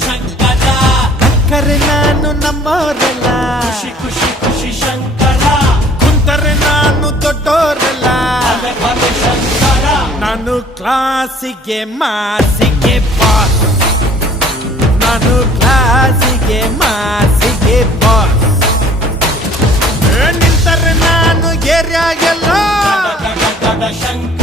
ಶಂಕರ ಕಕ್ಕರೆ ನಾನು ನಮ್ಮೋರಲ್ಲ ಖುಷಿ ಖುಷಿ ಖುಷಿ ಶಂಕರ ಕುಂತರೆ ನಾನು ದೊಡ್ಡೋರಲ್ಲ ಭಲೆ ಭಲೆ ಶಂಕರ ನಾನು ಕ್ಲಾಸಿಗೆ ಮಾಸಿಗೆ ಬಾಸ್ ನಾನು ಕ್ಲಾಸಿಗೆ ಮಾಸಿಗೆ ಬಾಸ್ ನಿಂತರೆ ನಾನು ಏರಿಯಾಗೆಲ್ಲ ಗಡ ಗಡ ಗಡ ಶಂಕರ